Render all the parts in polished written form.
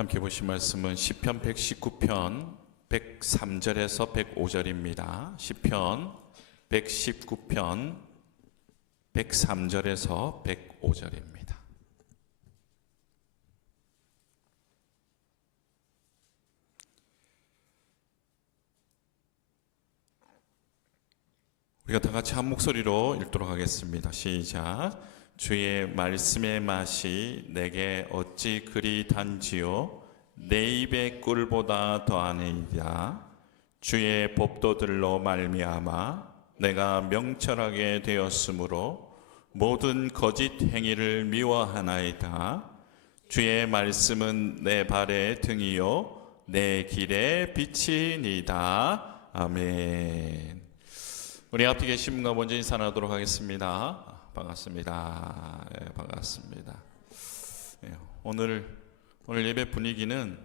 함께 보신 말씀은 시편 119편 103절에서 105절입니다. 시편 119편 103절에서 105절입니다. 우리가 다 같이 한 목소리로 읽도록 하겠습니다. 시작. 주의 말씀의 맛이 내게 어찌 그리 단지요 내 입의 꿀보다 더하니이다. 주의 법도들로 말미암아 내가 명철하게 되었으므로 모든 거짓 행위를 미워하나이다. 주의 말씀은 내 발의 등이요 내 길의 빛이니이다. 아멘. 우리 앞에 계신 분과 먼저 인사 나누도록 하겠습니다. 반갑습니다. 반갑습니다. 오늘 예배 분위기는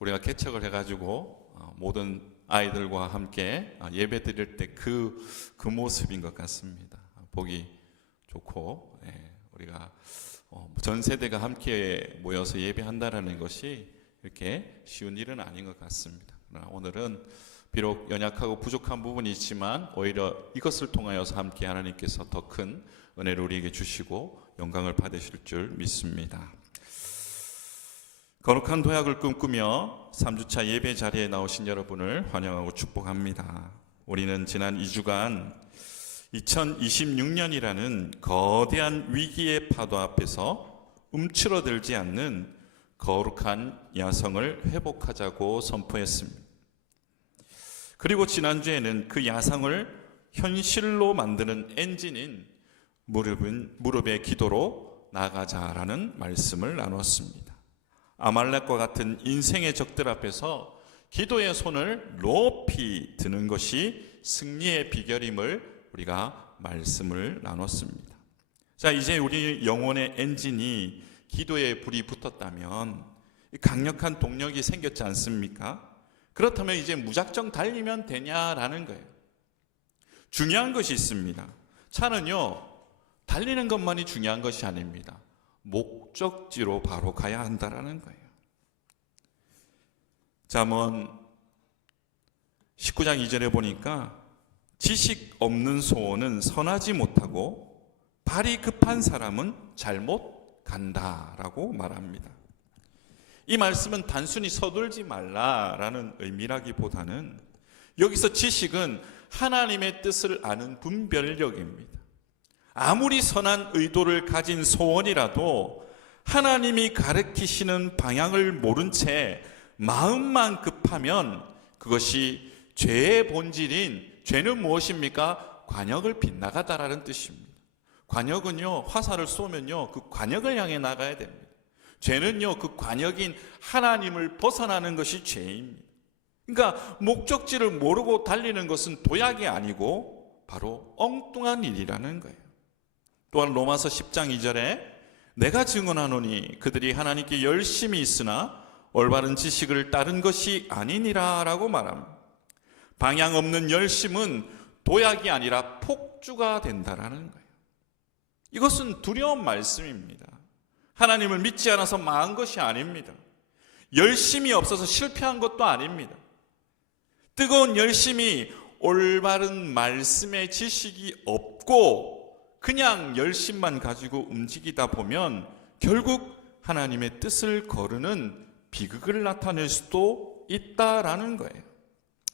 우리가 개척을 해가지고 모든 아이들과 함께 예배 드릴 때 그 모습인 것 같습니다. 보기 좋고 우리가 전 세대가 함께 모여서 예배한다라는 것이 이렇게 쉬운 일은 아닌 것 같습니다. 그러나 오늘은 비록 연약하고 부족한 부분이 있지만 오히려 이것을 통하여서 함께 하나님께서 더 큰 은혜를 우리에게 주시고 영광을 받으실 줄 믿습니다. 거룩한 도약을 꿈꾸며 3주차 예배 자리에 나오신 여러분을 환영하고 축복합니다. 우리는 지난 2주간 2026년이라는 거대한 위기의 파도 앞에서 움츠러들지 않는 거룩한 야성을 회복하자고 선포했습니다. 그리고 지난주에는 그 야성을 현실로 만드는 엔진인 무릎의 기도로 나가자라는 말씀을 나눴습니다. 아말렉과 같은 인생의 적들 앞에서 기도의 손을 높이 드는 것이 승리의 비결임을 우리가 말씀을 나눴습니다. 자, 이제 우리 영혼의 엔진이 기도에 불이 붙었다면 강력한 동력이 생겼지 않습니까? 그렇다면 이제 무작정 달리면 되냐라는 거예요. 중요한 것이 있습니다. 차는요, 달리는 것만이 중요한 것이 아닙니다. 목적지로 바로 가야 한다라는 거예요. 잠언 19장 2절에 보니까 지식 없는 소원은 선하지 못하고 발이 급한 사람은 잘못 간다라고 말합니다. 이 말씀은 단순히 서둘지 말라라는 의미라기보다는 여기서 지식은 하나님의 뜻을 아는 분별력입니다. 아무리 선한 의도를 가진 소원이라도 하나님이 가르치시는 방향을 모른 채 마음만 급하면 그것이 죄의 본질인 죄는 무엇입니까? 관역을 빗나가다라는 뜻입니다. 관역은요, 화살을 쏘면요 그 관역을 향해 나가야 됩니다. 죄는요 그 관역인 하나님을 벗어나는 것이 죄입니다. 그러니까 목적지를 모르고 달리는 것은 도약이 아니고 바로 엉뚱한 일이라는 거예요. 또한 로마서 10장 2절에 내가 증언하노니 그들이 하나님께 열심히 있으나 올바른 지식을 따른 것이 아니니라 라고 말합니다. 방향 없는 열심은 도약이 아니라 폭주가 된다라는 거예요. 이것은 두려운 말씀입니다. 하나님을 믿지 않아서 망한 것이 아닙니다. 열심이 없어서 실패한 것도 아닙니다. 뜨거운 열심이 올바른 말씀의 지식이 없고 그냥 열심만 가지고 움직이다 보면 결국 하나님의 뜻을 거르는 비극을 나타낼 수도 있다라는 거예요.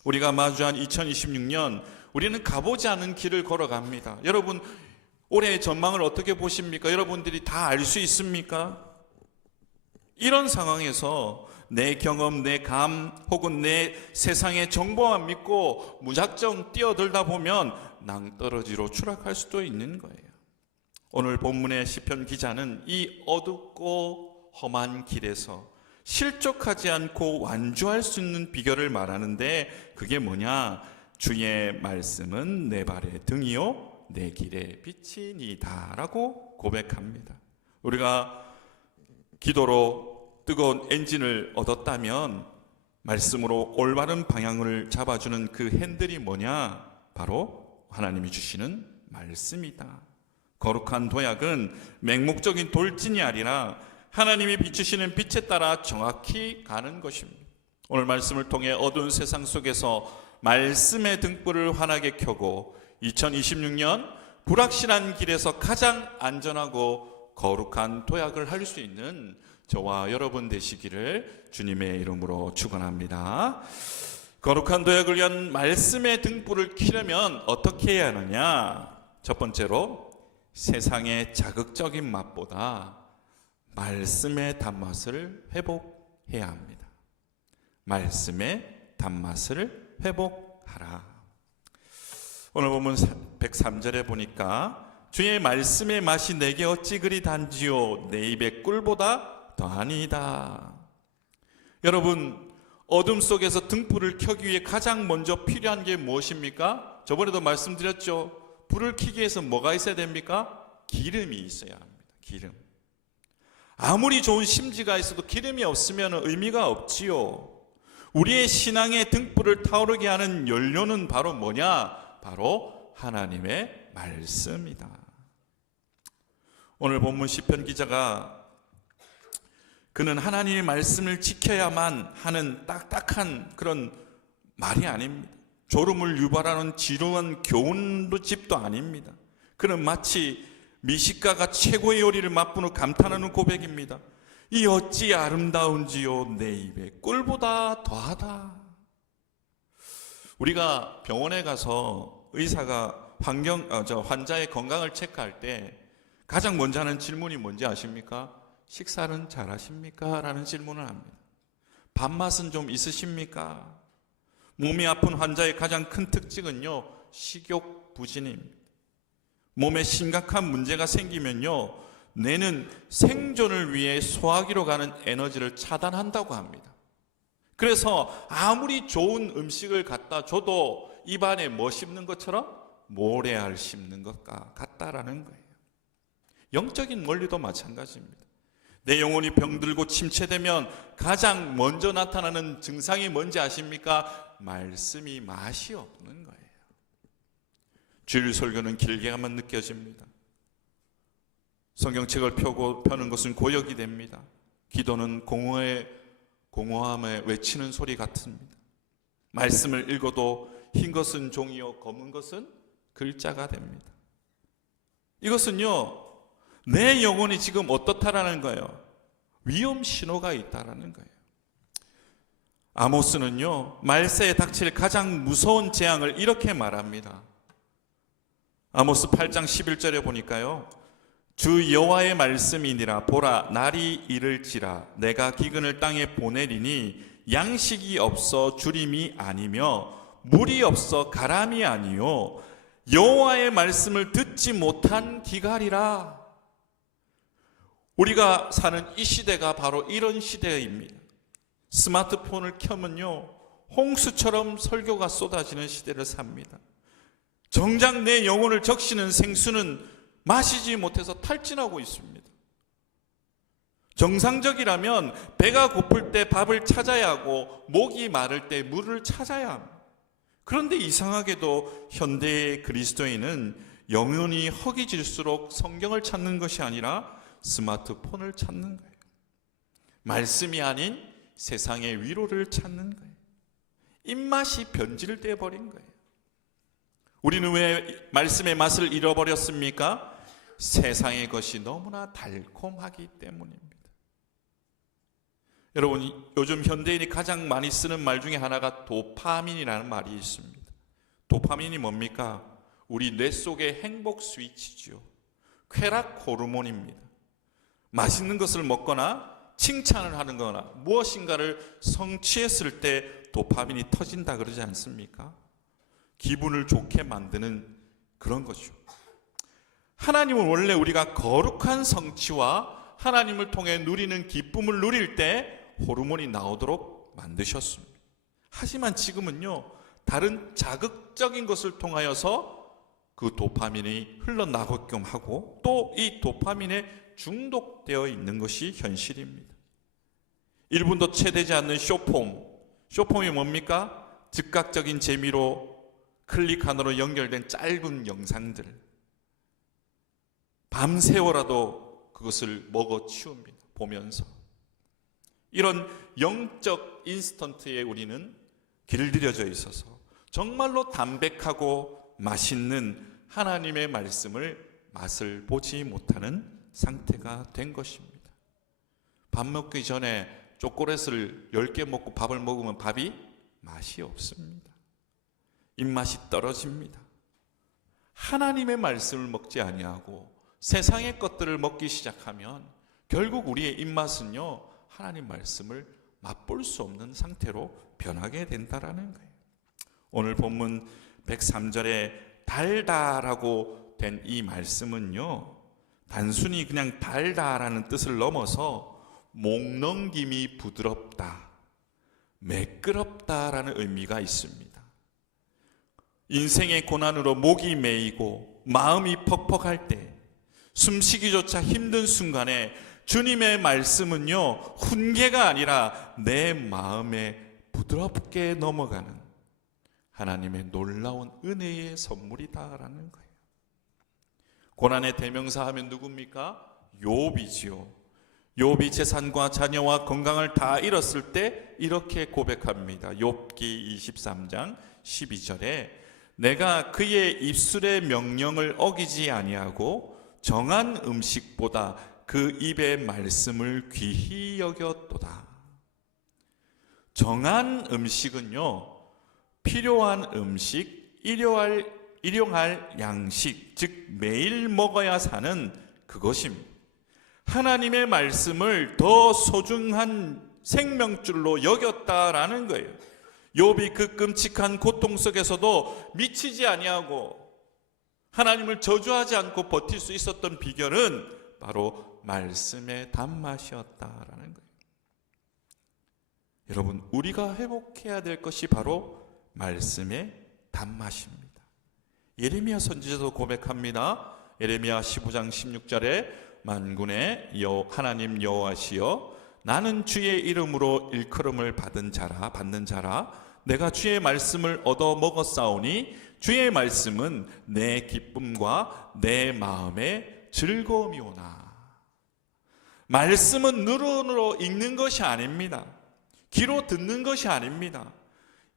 우리가 마주한 2026년 우리는 가보지 않은 길을 걸어갑니다. 여러분 올해의 전망을 어떻게 보십니까? 여러분들이 다 알 수 있습니까? 이런 상황에서 내 경험, 내 감 혹은 내 세상의 정보만 믿고 무작정 뛰어들다 보면 낭떠러지로 추락할 수도 있는 거예요. 오늘 본문의 시편 기자는 이 어둡고 험한 길에서 실족하지 않고 완주할 수 있는 비결을 말하는데 그게 뭐냐? 주의 말씀은 내 발의 등이요 내 길의 빛이니다 라고 고백합니다. 우리가 기도로 뜨거운 엔진을 얻었다면 말씀으로 올바른 방향을 잡아주는 그 핸들이 뭐냐? 바로 하나님이 주시는 말씀이다. 거룩한 도약은 맹목적인 돌진이 아니라 하나님이 비추시는 빛에 따라 정확히 가는 것입니다. 오늘 말씀을 통해 어두운 세상 속에서 말씀의 등불을 환하게 켜고 2026년 불확실한 길에서 가장 안전하고 거룩한 도약을 할 수 있는 저와 여러분 되시기를 주님의 이름으로 축원합니다. 거룩한 도약을 위한 말씀의 등불을 켜려면 어떻게 해야 하느냐? 첫 번째로 세상의 자극적인 맛보다 말씀의 단맛을 회복해야 합니다. 말씀의 단맛을 회복하라. 오늘 본문 103절에 보니까 주의 말씀의 맛이 내게 어찌 그리 단지요 내 입의 꿀보다 더하니이다. 여러분, 어둠 속에서 등불을 켜기 위해 가장 먼저 필요한 게 무엇입니까? 저번에도 말씀드렸죠. 불을 켜기 위해서 뭐가 있어야 됩니까? 기름이 있어야 합니다. 기름. 아무리 좋은 심지가 있어도 기름이 없으면 의미가 없지요. 우리의 신앙의 등불을 타오르게 하는 연료는 바로 뭐냐? 바로 하나님의 말씀이다. 오늘 본문 시편 기자가 그는 하나님의 말씀을 지켜야만 하는 딱딱한 그런 말이 아닙니다. 졸음을 유발하는 지루한 교훈집도 아닙니다. 그는 마치 미식가가 최고의 요리를 맛본 후 감탄하는 고백입니다. 이 어찌 아름다운지요 내 입에 꿀보다 더하다. 우리가 병원에 가서 의사가 환자의 건강을 체크할 때 가장 먼저 하는 질문이 뭔지 아십니까? 식사는 잘 하십니까? 라는 질문을 합니다. 밥맛은 좀 있으십니까? 몸이 아픈 환자의 가장 큰 특징은요, 식욕 부진입니다. 몸에 심각한 문제가 생기면요, 뇌는 생존을 위해 소화기로 가는 에너지를 차단한다고 합니다. 그래서 아무리 좋은 음식을 갖다 줘도 입안에 뭐 씹는 것처럼 모래알 씹는 것과 같다라는 거예요. 영적인 원리도 마찬가지입니다. 내 영혼이 병들고 침체되면 가장 먼저 나타나는 증상이 뭔지 아십니까? 말씀이 맛이 없는 거예요. 주일 설교는 길게 하면 느껴집니다. 성경책을 펴는 것은 고역이 됩니다. 기도는 공허함에 외치는 소리 같습니다. 말씀을 읽어도 흰 것은 종이요 검은 것은 글자가 됩니다. 이것은요, 내 영혼이 지금 어떻다라는 거예요. 위험 신호가 있다라는 거예요. 아모스는요, 말세에 닥칠 가장 무서운 재앙을 이렇게 말합니다. 아모스 8장 11절에 보니까요, 주 여호와의 말씀이니라. 보라, 날이 이를지라 내가 기근을 땅에 보내리니 양식이 없어 주림이 아니며 물이 없어 가람이 아니요 여호와의 말씀을 듣지 못한 기갈이라. 우리가 사는 이 시대가 바로 이런 시대입니다. 스마트폰을 켜면요, 홍수처럼 설교가 쏟아지는 시대를 삽니다. 정작 내 영혼을 적시는 생수는 마시지 못해서 탈진하고 있습니다. 정상적이라면 배가 고플 때 밥을 찾아야 하고 목이 마를 때 물을 찾아야 합니다. 그런데 이상하게도 현대의 그리스도인은 영혼이 허기질수록 성경을 찾는 것이 아니라 스마트폰을 찾는 거예요. 말씀이 아닌 세상의 위로를 찾는 거예요. 입맛이 변질돼 버린 거예요. 우리는 왜 말씀의 맛을 잃어버렸습니까? 세상의 것이 너무나 달콤하기 때문입니다. 여러분, 요즘 현대인이 가장 많이 쓰는 말 중에 하나가 도파민이라는 말이 있습니다. 도파민이 뭡니까? 우리 뇌 속의 행복 스위치죠. 쾌락 호르몬입니다. 맛있는 것을 먹거나 칭찬을 하는 거나 무엇인가를 성취했을 때 도파민이 터진다 그러지 않습니까? 기분을 좋게 만드는 그런 거죠. 하나님은 원래 우리가 거룩한 성취와 하나님을 통해 누리는 기쁨을 누릴 때 호르몬이 나오도록 만드셨습니다. 하지만 지금은요, 다른 자극적인 것을 통하여서 그 도파민이 흘러나오게끔 하고 또 이 도파민에 중독되어 있는 것이 현실입니다. 1분도 채 되지 않는 쇼폼이 뭡니까? 즉각적인 재미로 클릭 하나로 연결된 짧은 영상들, 밤새워라도 그것을 먹어 치웁니다. 보면서 이런 영적 인스턴트에 우리는 길들여져 있어서 정말로 담백하고 맛있는 하나님의 말씀을 맛을 보지 못하는 상태가 된 것입니다. 밥 먹기 전에 초콜릿을 10개 먹고 밥을 먹으면 밥이 맛이 없습니다. 입맛이 떨어집니다. 하나님의 말씀을 먹지 아니하고 세상의 것들을 먹기 시작하면 결국 우리의 입맛은요, 하나님 말씀을 맛볼 수 없는 상태로 변하게 된다라는 거예요. 오늘 본문 103절에 달다라고 된 이 말씀은요, 단순히 그냥 달다라는 뜻을 넘어서 목 넘김이 부드럽다, 매끄럽다라는 의미가 있습니다. 인생의 고난으로 목이 메이고 마음이 퍽퍽할 때, 숨쉬기조차 힘든 순간에 주님의 말씀은요, 훈계가 아니라 내 마음에 부드럽게 넘어가는 하나님의 놀라운 은혜의 선물이다라는 거예요. 고난의 대명사 하면 누굽니까? 욥이지요. 욥이 재산과 자녀와 건강을 다 잃었을 때 이렇게 고백합니다. 욥기 23장 12절에 내가 그의 입술의 명령을 어기지 아니하고 정한 음식보다 그 입의 말씀을 귀히 여겼도다. 정한 음식은요, 필요한 음식, 일용할 양식, 즉 매일 먹어야 사는 그것입니다. 하나님의 말씀을 더 소중한 생명줄로 여겼다라는 거예요. 욥이 그 끔찍한 고통 속에서도 미치지 아니하고 하나님을 저주하지 않고 버틸 수 있었던 비결은 바로 말씀의 단맛이었다라는 거예요. 여러분, 우리가 회복해야 될 것이 바로 말씀의 단맛입니다. 예레미야 선지자도 고백합니다. 예레미야 15장 16절에 만군의 하나님 여호와시여 나는 주의 이름으로 일컬음을 받는 자라 내가 주의 말씀을 얻어 먹었사오니 주의 말씀은 내 기쁨과 내 마음의 즐거움이오나. 말씀은 눈으로 읽는 것이 아닙니다. 귀로 듣는 것이 아닙니다.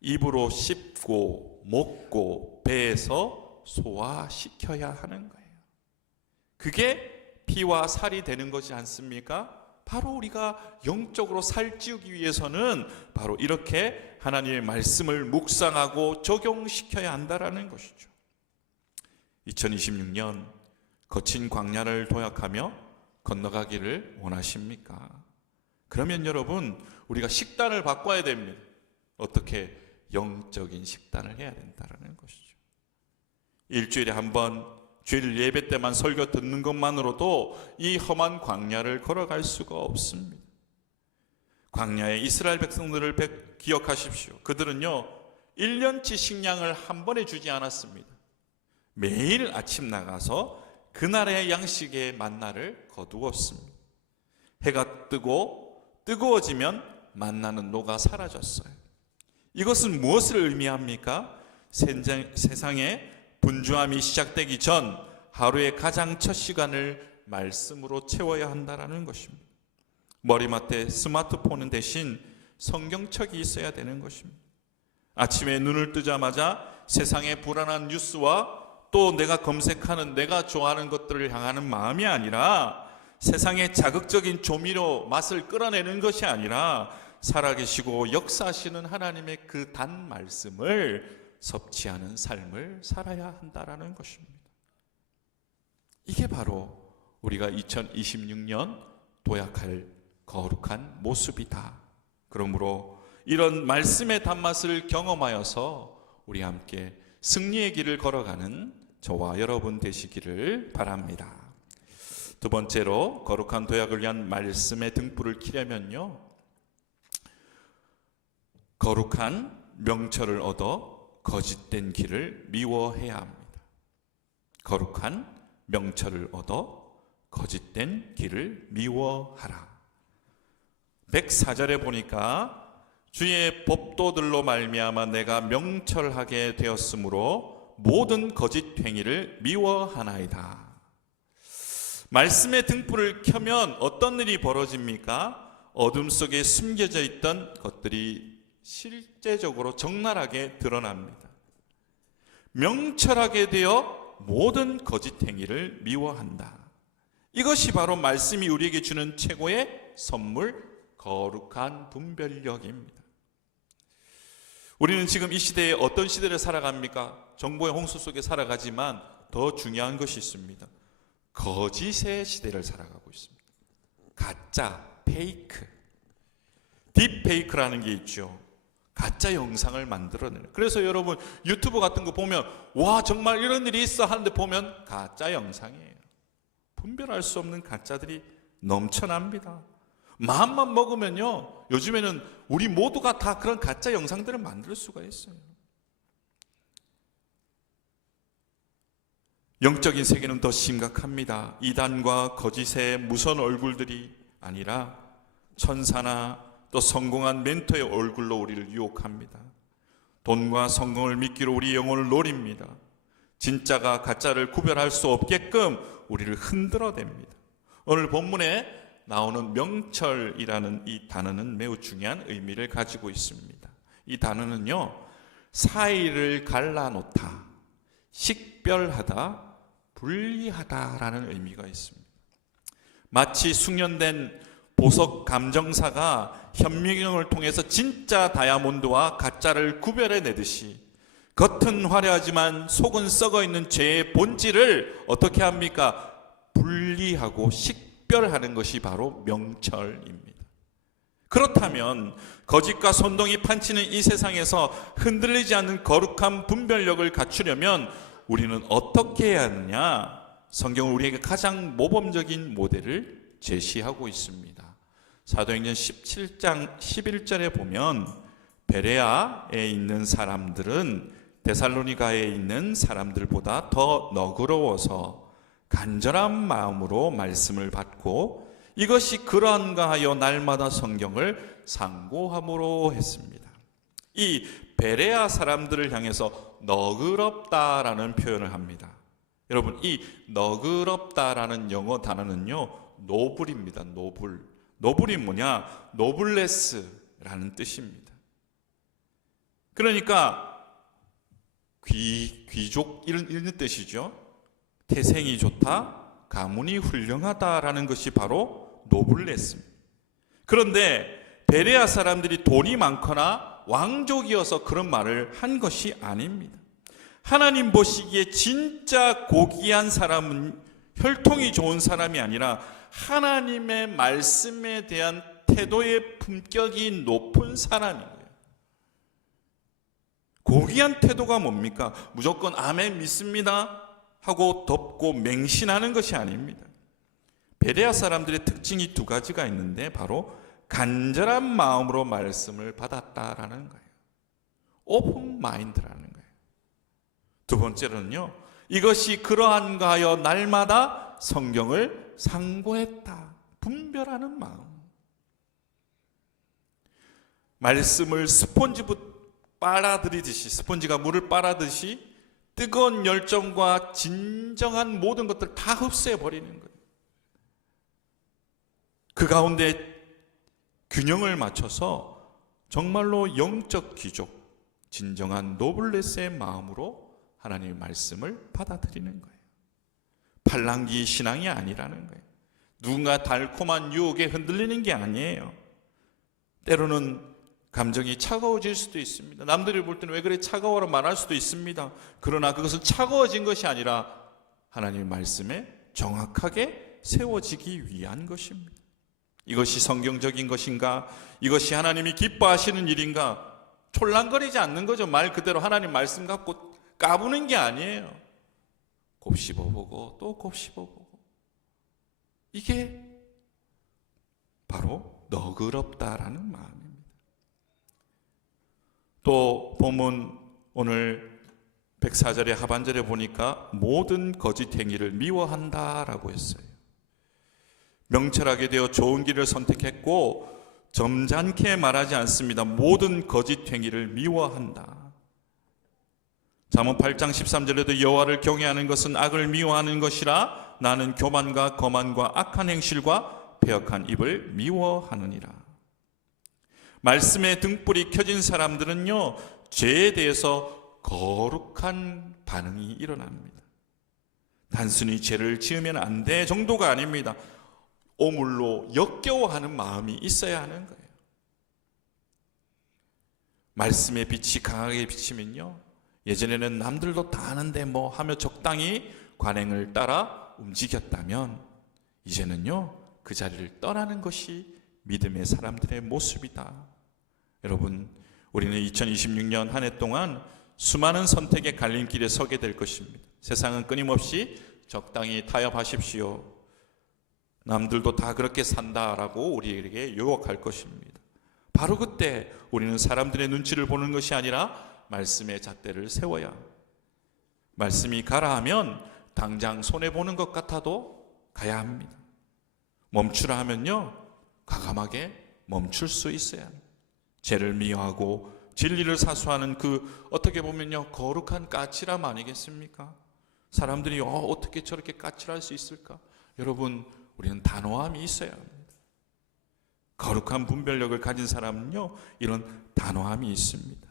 입으로 씹고 먹고 배에서 소화시켜야 하는 거예요. 그게 피와 살이 되는 것이 않습니까? 바로 우리가 영적으로 살찌우기 위해서는 바로 이렇게 하나님의 말씀을 묵상하고 적용시켜야 한다라는 것이죠. 2026년 거친 광야를 도약하며 건너가기를 원하십니까? 그러면 여러분, 우리가 식단을 바꿔야 됩니다. 어떻게? 영적인 식단을 해야 된다는 것이죠. 일주일에 한 번 주일 예배 때만 설교 듣는 것만으로도 이 험한 광야를 걸어갈 수가 없습니다. 광야의 이스라엘 백성들을 기억하십시오. 그들은요 1년치 식량을 한 번에 주지 않았습니다. 매일 아침 나가서 그날의 양식의 만나를 거두었습니다. 해가 뜨거워지면 만나는 녹아 사라졌어요. 이것은 무엇을 의미합니까? 세상에 분주함이 시작되기 전 하루의 가장 첫 시간을 말씀으로 채워야 한다는 것입니다. 머리맡에 스마트폰 대신 성경책이 있어야 되는 것입니다. 아침에 눈을 뜨자마자 세상의 불안한 뉴스와 또 내가 검색하는 내가 좋아하는 것들을 향하는 마음이 아니라 세상의 자극적인 조미료 맛을 끌어내는 것이 아니라 살아계시고 역사하시는 하나님의 그 단 말씀을 섭취하는 삶을 살아야 한다는 것입니다. 이게 바로 우리가 2026년 도약할 거룩한 모습이다. 그러므로 이런 말씀의 단맛을 경험하여서 우리 함께 승리의 길을 걸어가는 저와 여러분 되시기를 바랍니다. 두 번째로 거룩한 도약을 위한 말씀의 등불을 켜려면요, 거룩한 명철을 얻어 거짓된 길을 미워해야 합니다. 거룩한 명철을 얻어 거짓된 길을 미워하라. 104절에 보니까 주의 법도들로 말미암아 내가 명철하게 되었으므로 모든 거짓 행위를 미워하나이다. 말씀의 등불을 켜면 어떤 일이 벌어집니까? 어둠 속에 숨겨져 있던 것들이 실제적으로 적나라하게 드러납니다. 명철하게 되어 모든 거짓 행위를 미워한다. 이것이 바로 말씀이 우리에게 주는 최고의 선물, 거룩한 분별력입니다. 우리는 지금 이 시대에 어떤 시대를 살아갑니까? 정보의 홍수 속에 살아가지만 더 중요한 것이 있습니다. 거짓의 시대를 살아가고 있습니다. 가짜, 페이크, 딥페이크라는 게 있죠. 가짜 영상을 만들어내는. 그래서 여러분 유튜브 같은 거 보면 와 정말 이런 일이 있어 하는데 보면 가짜 영상이에요. 분별할 수 없는 가짜들이 넘쳐납니다. 마음만 먹으면요, 요즘에는 우리 모두가 다 그런 가짜 영상들을 만들 수가 있어요. 영적인 세계는 더 심각합니다. 이단과 거짓의 무서운 얼굴들이 아니라 천사나 또 성공한 멘토의 얼굴로 우리를 유혹합니다. 돈과 성공을 미끼로 우리 영혼을 노립니다. 진짜가 가짜를 구별할 수 없게끔 우리를 흔들어댑니다. 오늘 본문에 나오는 명철이라는 이 단어는 매우 중요한 의미를 가지고 있습니다. 이 단어는요, 사이를 갈라놓다, 식별하다, 분리하다라는 의미가 있습니다. 마치 숙련된 보석 감정사가 현미경을 통해서 진짜 다이아몬드와 가짜를 구별해내듯이 겉은 화려하지만 속은 썩어있는 죄의 본질을 어떻게 합니까? 분리하고 식별하는 것이 바로 명철입니다. 그렇다면 거짓과 선동이 판치는 이 세상에서 흔들리지 않는 거룩한 분별력을 갖추려면 우리는 어떻게 해야 하느냐? 성경은 우리에게 가장 모범적인 모델을 제시하고 있습니다. 사도행전 17장 11절에 보면 베레아에 있는 사람들은 데살로니가에 있는 사람들보다 더 너그러워서 간절한 마음으로 말씀을 받고 이것이 그러한가 하여 날마다 성경을 상고함으로 했습니다. 이 베레아 사람들을 향해서 너그럽다라는 표현을 합니다. 여러분, 이 너그럽다라는 영어 단어는요, 노블입니다. 노블. 노블이 뭐냐? 노블레스라는 뜻입니다. 그러니까 귀족 이런 뜻이죠. 태생이 좋다, 가문이 훌륭하다라는 것이 바로 노블레스입니다. 그런데 베레아 사람들이 돈이 많거나 왕족이어서 그런 말을 한 것이 아닙니다. 하나님 보시기에 진짜 고귀한 사람은 혈통이 좋은 사람이 아니라 하나님의 말씀에 대한 태도의 품격이 높은 사람인 거예요. 고귀한 태도가 뭡니까? 무조건 아멘 믿습니다 하고 덮고 맹신하는 것이 아닙니다. 베레아 사람들의 특징이 두 가지가 있는데 바로 간절한 마음으로 말씀을 받았다라는 거예요. 오픈 마인드라는 거예요. 두 번째로는요, 이것이 그러한가 하여 날마다 성경을 상고했다. 분별하는 마음. 말씀을 빨아들이듯이, 스폰지가 물을 빨아듯이 뜨거운 열정과 진정한 모든 것들을 다 흡수해버리는 거예요. 그 가운데 균형을 맞춰서 정말로 영적 귀족, 진정한 노블레스의 마음으로 하나님의 말씀을 받아들이는 거예요. 팔랑귀 신앙이 아니라는 거예요. 누군가 달콤한 유혹에 흔들리는 게 아니에요. 때로는 감정이 차가워질 수도 있습니다. 남들이 볼 때는 왜 그래 차가워라 말할 수도 있습니다. 그러나 그것은 차가워진 것이 아니라 하나님의 말씀에 정확하게 세워지기 위한 것입니다. 이것이 성경적인 것인가? 이것이 하나님이 기뻐하시는 일인가? 촐랑거리지 않는 거죠. 말 그대로 하나님 말씀 갖고 까부는 게 아니에요. 곱씹어보고 또 곱씹어보고. 이게 바로 너그럽다라는 마음입니다. 또 본문 오늘 104절의 하반절에 보니까 모든 거짓 행위를 미워한다라고 했어요. 명철하게 되어 좋은 길을 선택했고 점잖게 말하지 않습니다. 모든 거짓 행위를 미워한다. 잠언 8장 13절에도 여호와를 경외하는 것은 악을 미워하는 것이라 나는 교만과 거만과 악한 행실과 배역한 입을 미워하느니라. 말씀의 등불이 켜진 사람들은요, 죄에 대해서 거룩한 반응이 일어납니다. 단순히 죄를 지으면 안 돼 정도가 아닙니다. 오물로 역겨워하는 마음이 있어야 하는 거예요. 말씀의 빛이 강하게 비치면요, 예전에는 남들도 다 아는데 뭐 하며 적당히 관행을 따라 움직였다면 이제는요, 그 자리를 떠나는 것이 믿음의 사람들의 모습이다. 여러분, 우리는 2026년 한 해 동안 수많은 선택의 갈림길에 서게 될 것입니다. 세상은 끊임없이 적당히 타협하십시오, 남들도 다 그렇게 산다라고 우리에게 유혹할 것입니다. 바로 그때 우리는 사람들의 눈치를 보는 것이 아니라 말씀의 잣대를 세워야, 말씀이 가라 하면 당장 손해보는 것 같아도 가야 합니다. 멈추라 하면요, 과감하게 멈출 수 있어야 합니다. 죄를 미워하고 진리를 사수하는 그 어떻게 보면요, 거룩한 까칠함 아니겠습니까? 사람들이 어떻게 저렇게 까칠할 수 있을까? 여러분, 우리는 단호함이 있어야 합니다. 거룩한 분별력을 가진 사람은요, 이런 단호함이 있습니다.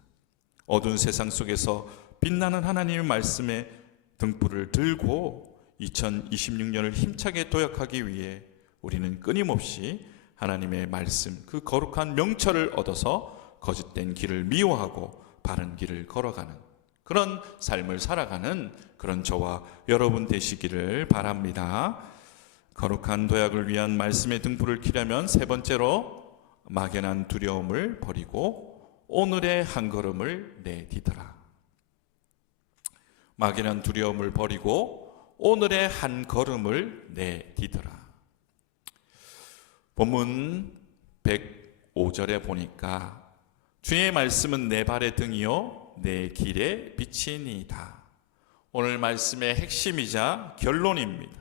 어두운 세상 속에서 빛나는 하나님의 말씀의 등불을 들고 2026년을 힘차게 도약하기 위해 우리는 끊임없이 하나님의 말씀, 그 거룩한 명철을 얻어서 거짓된 길을 미워하고 바른 길을 걸어가는 그런 삶을 살아가는 그런 저와 여러분 되시기를 바랍니다. 거룩한 도약을 위한 말씀의 등불을 켜려면 세 번째로 막연한 두려움을 버리고 오늘의 한 걸음을 내디뎌라. 막연한 두려움을 버리고 오늘의 한 걸음을 내디뎌라. 본문 105절에 보니까 주의 말씀은 내 발의 등이요 내 길의 빛이니이다. 오늘 말씀의 핵심이자 결론입니다.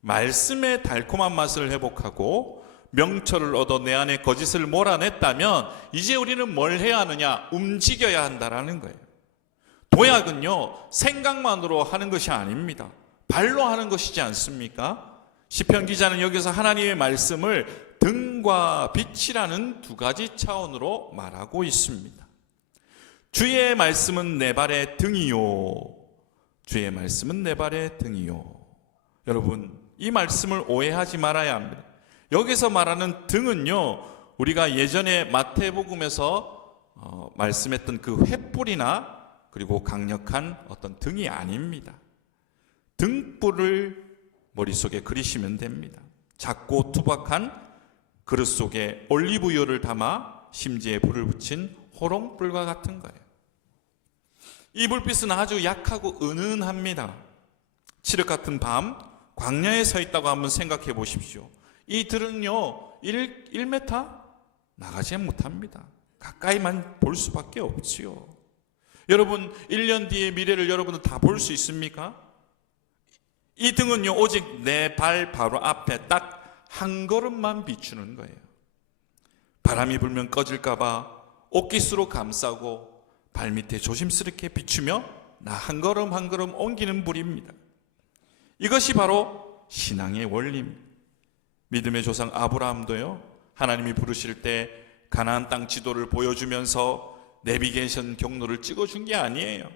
말씀의 달콤한 맛을 회복하고 명철을 얻어 내 안에 거짓을 몰아냈다면 이제 우리는 뭘 해야 하느냐? 움직여야 한다라는 거예요. 도약은요, 생각만으로 하는 것이 아닙니다. 발로 하는 것이지 않습니까? 시편 기자는 여기서 하나님의 말씀을 등과 빛이라는 두 가지 차원으로 말하고 있습니다. 주의 말씀은 내 발의 등이요. 주의 말씀은 내 발의 등이요. 여러분, 이 말씀을 오해하지 말아야 합니다. 여기서 말하는 등은요, 우리가 예전에 마태복음에서 말씀했던 그 횃불이나 그리고 강력한 어떤 등이 아닙니다. 등불을 머릿속에 그리시면 됩니다. 작고 투박한 그릇 속에 올리브유를 담아 심지에 불을 붙인 호롱불과 같은 거예요. 이 불빛은 아주 약하고 은은합니다. 칠흑 같은 밤 광야에 서 있다고 한번 생각해 보십시오. 이 들은요 1m 나가지 못합니다. 가까이만 볼 수밖에 없지요. 여러분, 1년 뒤의 미래를 여러분은 다 볼 수 있습니까? 이 등은요 오직 내 발 바로 앞에 딱 한 걸음만 비추는 거예요. 바람이 불면 꺼질까 봐 옷깃으로 감싸고 발밑에 조심스럽게 비추며 나 한 걸음 한 걸음 옮기는 불입니다. 이것이 바로 신앙의 원리입니다. 믿음의 조상 아브라함도요, 하나님이 부르실 때 가나안 땅 지도를 보여주면서 내비게이션 경로를 찍어준 게 아니에요.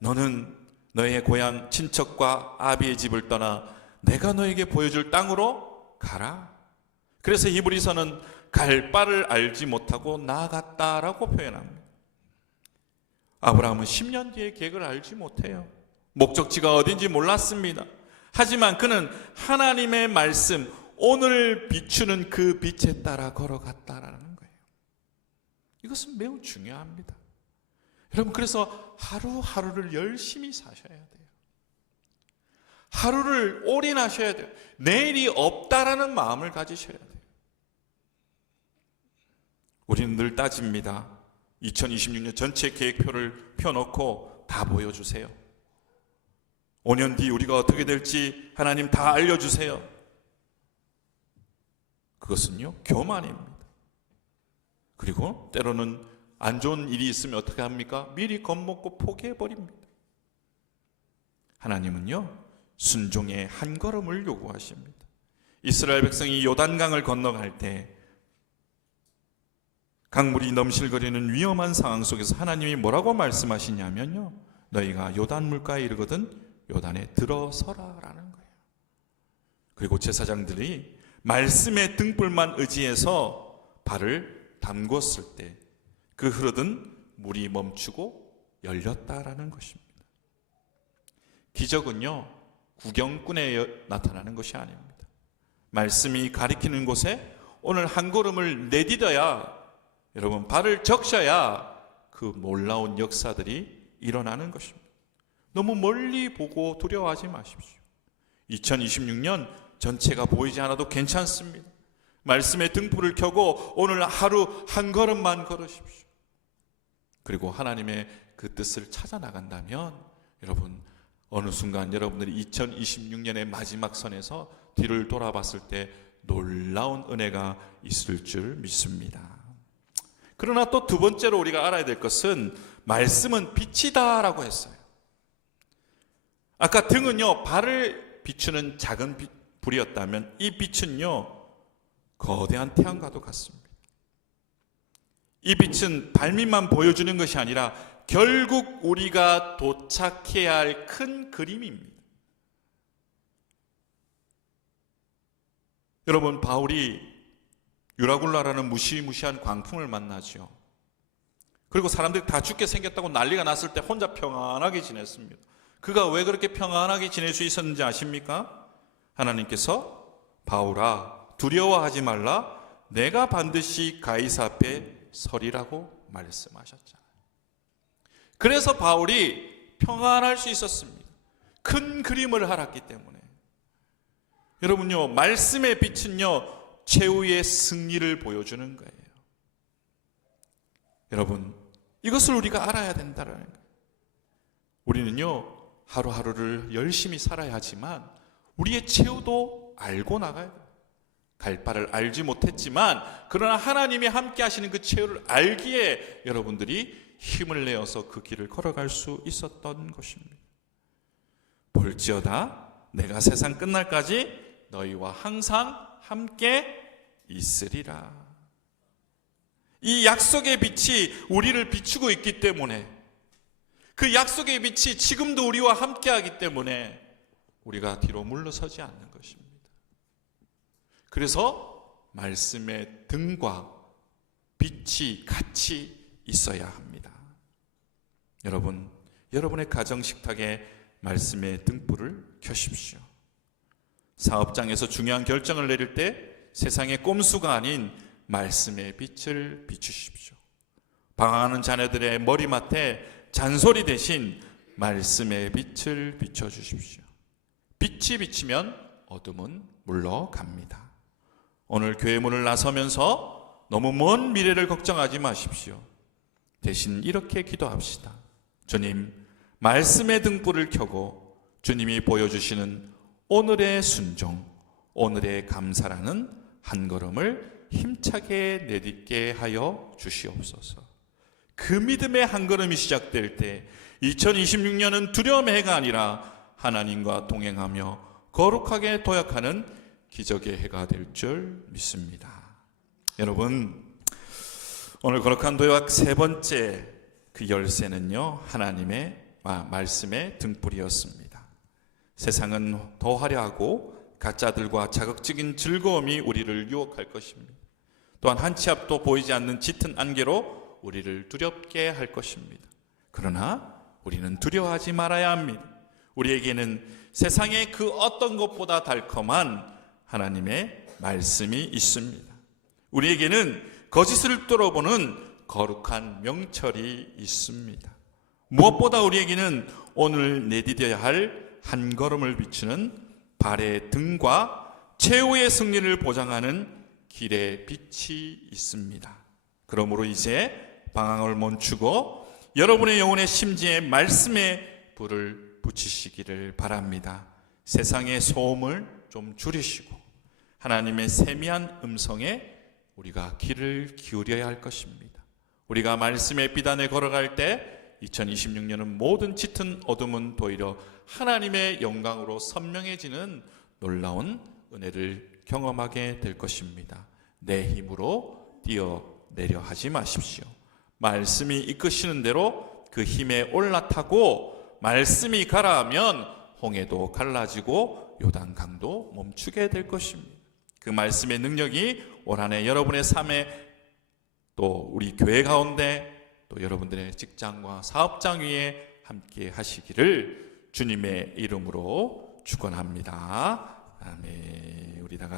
너는 너의 고향 친척과 아비의 집을 떠나 내가 너에게 보여줄 땅으로 가라. 그래서 히브리서는 갈 바를 알지 못하고 나아갔다라고 표현합니다. 아브라함은 10년 뒤의 계획을 알지 못해요. 목적지가 어딘지 몰랐습니다. 하지만 그는 하나님의 말씀, 오늘 비추는 그 빛에 따라 걸어갔다라는 거예요. 이것은 매우 중요합니다. 여러분, 그래서 하루하루를 열심히 사셔야 돼요. 하루를 올인하셔야 돼요. 내일이 없다라는 마음을 가지셔야 돼요. 우리는 늘 따집니다. 2026년 전체 계획표를 펴놓고 다 보여주세요. 5년 뒤 우리가 어떻게 될지 하나님 다 알려주세요. 그것은요 교만입니다. 그리고 때로는 안 좋은 일이 있으면 어떻게 합니까? 미리 겁먹고 포기해버립니다. 하나님은요 순종의 한 걸음을 요구하십니다. 이스라엘 백성이 요단강을 건너갈 때 강물이 넘실거리는 위험한 상황 속에서 하나님이 뭐라고 말씀하시냐면요, 너희가 요단 물가에 이르거든 요단에 들어서라 라는 거예요. 그리고 제사장들이 말씀의 등불만 의지해서 발을 담궜을 때 그 흐르던 물이 멈추고 열렸다라는 것입니다. 기적은요, 구경꾼에 나타나는 것이 아닙니다. 말씀이 가리키는 곳에 오늘 한 걸음을 내디뎌야, 여러분 발을 적셔야 그 놀라운 역사들이 일어나는 것입니다. 너무 멀리 보고 두려워하지 마십시오. 2026년 전체가 보이지 않아도 괜찮습니다. 말씀의 등불을 켜고 오늘 하루 한 걸음만 걸으십시오. 그리고 하나님의 그 뜻을 찾아 나간다면 여러분 어느 순간 여러분들이 2026년의 마지막 선에서 뒤를 돌아봤을 때 놀라운 은혜가 있을 줄 믿습니다. 그러나 또 두 번째로 우리가 알아야 될 것은 말씀은 빛이다라고 했어요. 아까 등은요, 발을 비추는 작은 불이었다면 이 빛은요, 거대한 태양과도 같습니다. 이 빛은 발밑만 보여주는 것이 아니라 결국 우리가 도착해야 할 큰 그림입니다. 여러분, 바울이 유라굴라라는 무시무시한 광풍을 만나죠. 그리고 사람들이 다 죽게 생겼다고 난리가 났을 때 혼자 평안하게 지냈습니다. 그가 왜 그렇게 평안하게 지낼 수 있었는지 아십니까? 하나님께서 바울아 두려워하지 말라, 내가 반드시 가이사 앞에 서리라고 말씀하셨잖아요. 그래서 바울이 평안할 수 있었습니다. 큰 그림을 알았기 때문에. 여러분요, 말씀의 빛은요, 최후의 승리를 보여주는 거예요. 여러분, 이것을 우리가 알아야 된다는 거예요. 우리는요, 하루하루를 열심히 살아야 하지만 우리의 최후도 알고 나가야 돼요. 갈 바를 알지 못했지만 그러나 하나님이 함께 하시는 그 최후를 알기에 여러분들이 힘을 내어서 그 길을 걸어갈 수 있었던 것입니다. 볼지어다 내가 세상 끝날까지 너희와 항상 함께 있으리라. 이 약속의 빛이 우리를 비추고 있기 때문에, 그 약속의 빛이 지금도 우리와 함께하기 때문에 우리가 뒤로 물러서지 않는 것입니다. 그래서 말씀의 등과 빛이 같이 있어야 합니다. 여러분, 여러분의 가정 식탁에 말씀의 등불을 켜십시오. 사업장에서 중요한 결정을 내릴 때 세상의 꼼수가 아닌 말씀의 빛을 비추십시오. 방황하는 자녀들의 머리맡에 잔소리 대신 말씀의 빛을 비춰주십시오. 빛이 비치면 어둠은 물러갑니다. 오늘 교회 문을 나서면서 너무 먼 미래를 걱정하지 마십시오. 대신 이렇게 기도합시다. 주님, 말씀의 등불을 켜고 주님이 보여주시는 오늘의 순종, 오늘의 감사라는 한 걸음을 힘차게 내딛게 하여 주시옵소서. 그 믿음의 한 걸음이 시작될 때 2026년은 두려움의 해가 아니라 하나님과 동행하며 거룩하게 도약하는 기적의 해가 될 줄 믿습니다. 여러분, 오늘 거룩한 도약 세 번째 그 열쇠는요, 하나님의 말씀의 등불이었습니다. 세상은 더 화려하고 가짜들과 자극적인 즐거움이 우리를 유혹할 것입니다. 또한 한 치 앞도 보이지 않는 짙은 안개로 우리를 두렵게 할 것입니다. 그러나 우리는 두려워하지 말아야 합니다. 우리에게는 세상의 그 어떤 것보다 달콤한 하나님의 말씀이 있습니다. 우리에게는 거짓을 뚫어보는 거룩한 명철이 있습니다. 무엇보다 우리에게는 오늘 내디뎌야 할 한 걸음을 비추는 발의 등과 최후의 승리를 보장하는 길의 빛이 있습니다. 그러므로 이제 방황을 멈추고 여러분의 영혼의 심지에 말씀의 불을 붙이시기를 바랍니다. 세상의 소음을 좀 줄이시고 하나님의 세미한 음성에 우리가 귀를 기울여야 할 것입니다. 우리가 말씀의 비단에 걸어갈 때 2026년은 모든 짙은 어둠은 도리어 하나님의 영광으로 선명해지는 놀라운 은혜를 경험하게 될 것입니다. 내 힘으로 뛰어내려 하지 마십시오. 말씀이 이끄시는 대로 그 힘에 올라타고 말씀이 가라 하면 홍해도 갈라지고 요단강도 멈추게 될 것입니다. 그 말씀의 능력이 올 한 해 여러분의 삶에 또 우리 교회 가운데 또 여러분들의 직장과 사업장 위에 함께 하시기를 주님의 이름으로 축원합니다. 아멘. 우리 다 같이